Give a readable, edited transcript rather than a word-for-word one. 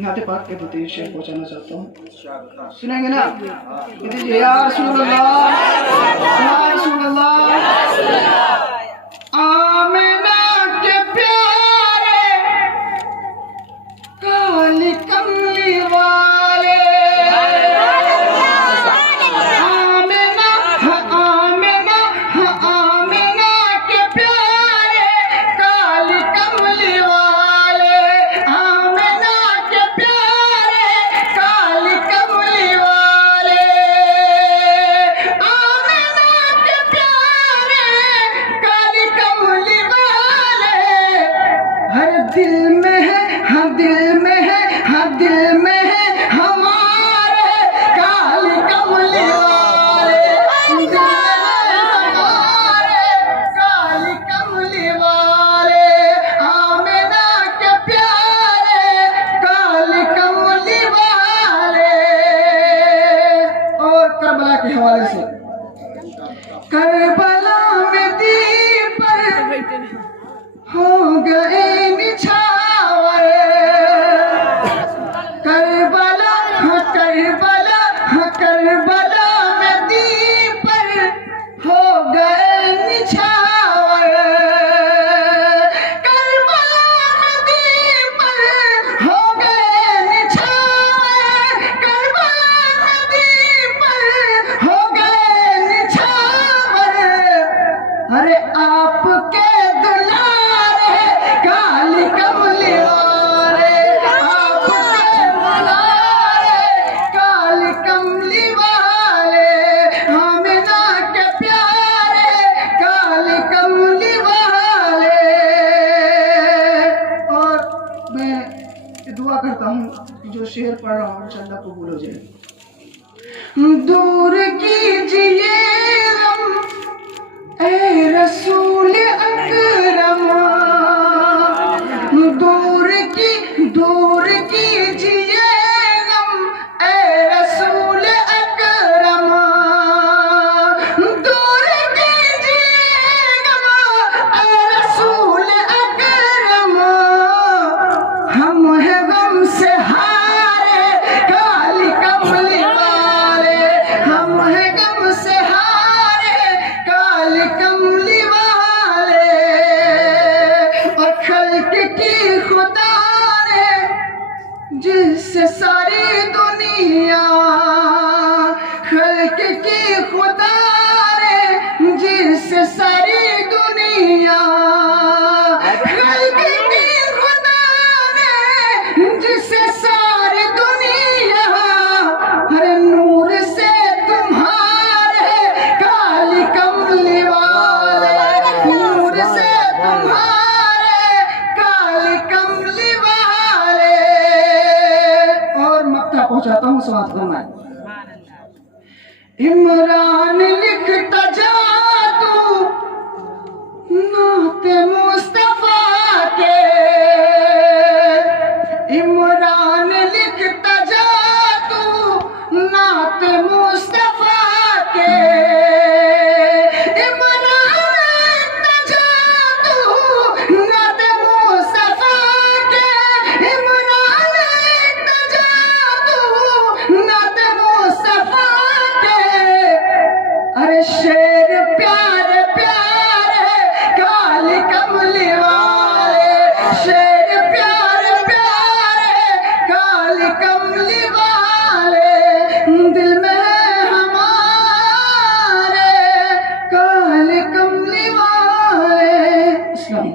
نعت پاک کے دو تین شعر پہنچانا چاہتا ہوں، سنیں گے نا؟ کہتے یا رسول اللہ یا رسول اللہ آمنہ کے پیارے کالی کملی والے دل میں ہے ہاں دل میں ہے ہاں دل میں ہے ہمارے کالی کملی والے، دل میں ہمارے کالی کملی والے، آمنہ کے پیارے کالی کملی والے۔ اور کربلا کے حوالے سے کربلا میں دیپ پر ہو گئے نچھاور، کربلا کربلا کربلا میں دیپ پر ہو گئے نچھاور، کربلا میں دیپ پر ہو گئے نچھاور، کربلا میں دیپ پر ہو گئے نچھاور۔ ارے آپ کے دعا کرتا ہوں جو شعر پڑھ رہا ہوں انشاءاللہ قبول ہو جائے۔ دور کیجئے غم اے رسول اکرم، دور کیجئے غم اے رسول اکرم، دور کیجئے غم اے رسول اکرم، ہم ہیں غم سے ہارے کالی کملی والے، ہم ہیں غم سے ہارے کالی کملی والے۔ اور خلق کی خدا نے جس سے ساری دنیا، خلق کی خدا نے جس سے ساری دنیا، خلق کی خدا نے جس سے ساری دنیا، ہر نور سے تمہارے کالی کملی والے، نور سے تمہارے کالی کملی والے۔ اور مکہ پہنچاتا ہوں، سماعت فرمائیں۔ عمران لکھتا جا تو نعت مصطفیٰ کے، عمران لکھتا جا تو نعت مصطفیٰ کے، عمران لکھتا جا تو نعت مصطفیٰ کے، عمران لکھتا جا تو نعت مصطفیٰ کے۔ ارے شیر پیارے پیارے کالی کملی والے، شیر پیارے پیارے کالی کملی والے، دل میں ہمارے کالی کملی والے۔ اسلام